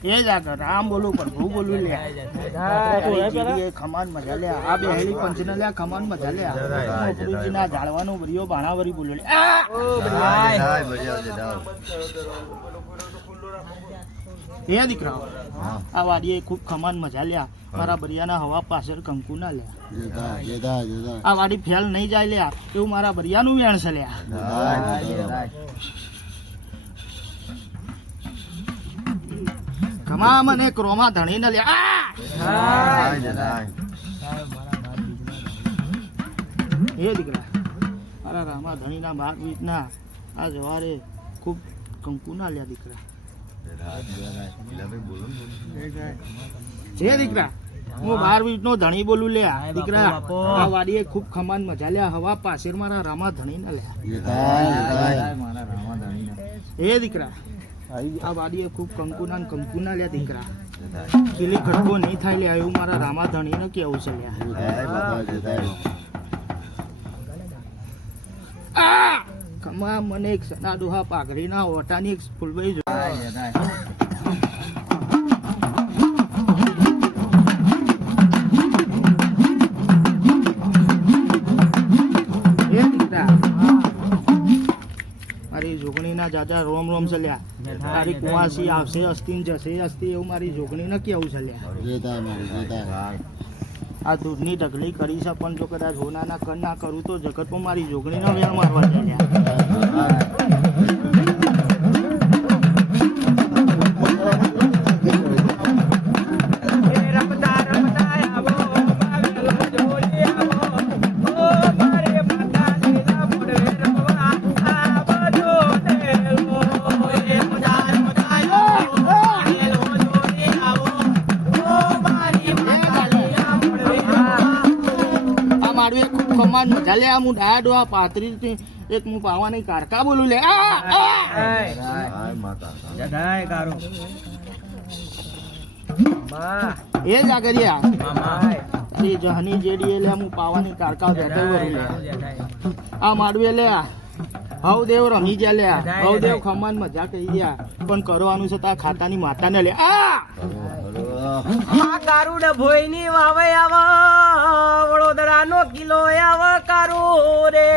એ જ આગળ રામ બોલું પ્રભુ બોલું લે ખમાન મજા લે આ બે હેલી પંચને લે ખમાન મજા લે ગુરુજી ના જાળવાનો બરિયો બાણાવરી બોલ્યો લે એ દીકરાઓ આ વાડીએ ખૂબ ખમાન મજા લ્યા મારા બરિયાના હવા પાછળ કંકુ ના લ્યા આ વાડી ફેલ નહીં જાય લ્યા એવું મારા બરિયાનું વેણ છે લ્યા ખમા મને ક્રોમા ધણી ને લ્યા એ દીકરા મારા રામા ધણી ના ભાગ વીત ના આ જવારે ખૂબ કંકુ ના લ્યા દીકરા જે દીકરા હું 12 નો ધણી બોલું લે દીકરા આ વાડીએ ખૂબ ખમાન મજા લ્યા હવા પાછળ મારા રામા ધણી ના લ્યા એ દીકરા આ વાડીએ ખૂબ કંકુના લ્યા દીકરા ખીલી ખડકો નહીં થાય લ્યા એવું મારા રામા ધણી ને કેવું છે લ્યા ખમા મને એક સના ડોહા પાઘડી ના ઓટાની એક ફૂલભાઈ મારી જોગણી ના જાજા રોમ રોમ ચલ્યા તારી કુવાસી આવશે અસ્તી જશે અસ્તી એવું મારી જોગણી ને કેવું ચલ્યા આ દૂધની ઢગલી કરી છે પણ જો કદાચ હોનાના કર ના કરું તો જગતમાં મારી જોગણી નો વેણ મારવા ચાલ્યા મજા લે હું ડા ડોહા પાતરી એક હું પાવાની કારકા બોલું લે એ જ આગળ જહની જેડી લે હું પાવાની કારકા આ માડવે લે હવદેવ રમી ગયા લે હવદેવ ખમાન મજા કરી ગયા પણ કરવાનું છે તા ખાતાની માતા ને લે કારુડ ભોય ની વાવે આવ વડોદરા નો કિલો આવ કારુ રે